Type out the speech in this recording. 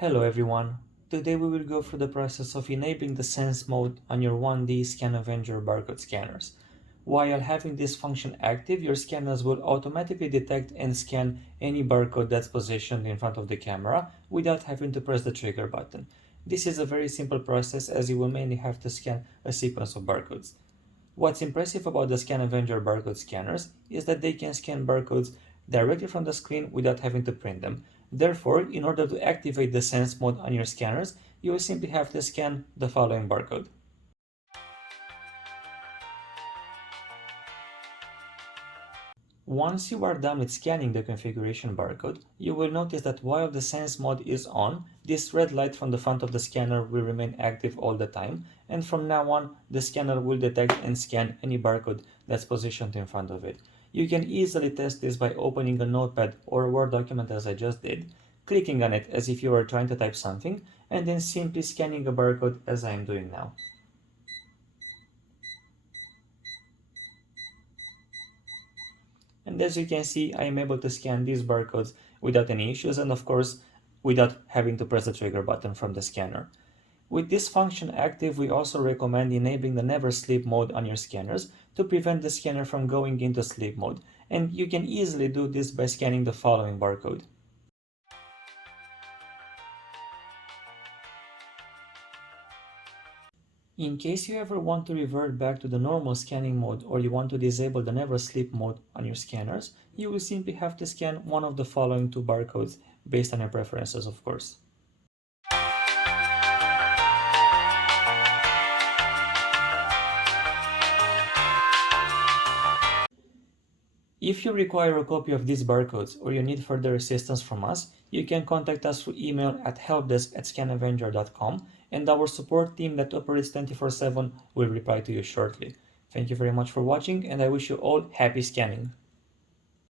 Hello everyone, today we will go through the process of enabling the Sense mode on your 1D ScanAvenger barcode scanners. While having this function active, your scanners will automatically detect and scan any barcode that's positioned in front of the camera without having to press the trigger button. This is a very simple process as you will mainly have to scan a sequence of barcodes. What's impressive about the ScanAvenger barcode scanners is that they can scan barcodes directly from the screen without having to print them. Therefore, in order to activate the Sense mode on your scanners, you will simply have to scan the following barcode. Once you are done with scanning the configuration barcode, you will notice that while the Sense mode is on, this red light from the front of the scanner will remain active all the time, and from now on, the scanner will detect and scan any barcode that's positioned in front of it. You can easily test this by opening a notepad or a Word document as I just did, clicking on it as if you were trying to type something, and then simply scanning a barcode as I am doing now. And as you can see, I am able to scan these barcodes without any issues and of course without having to press the trigger button from the scanner. With this function active, we also recommend enabling the Never Sleep mode on your scanners to prevent the scanner from going into sleep mode. And you can easily do this by scanning the following barcode. In case you ever want to revert back to the normal scanning mode or you want to disable the Never Sleep mode on your scanners, you will simply have to scan one of the following two barcodes based on your preferences, of course. If you require a copy of these barcodes or you need further assistance from us, you can contact us through email at helpdesk@scanavenger.com and our support team that operates 24/7 will reply to you shortly. Thank you very much for watching and I wish you all happy scanning.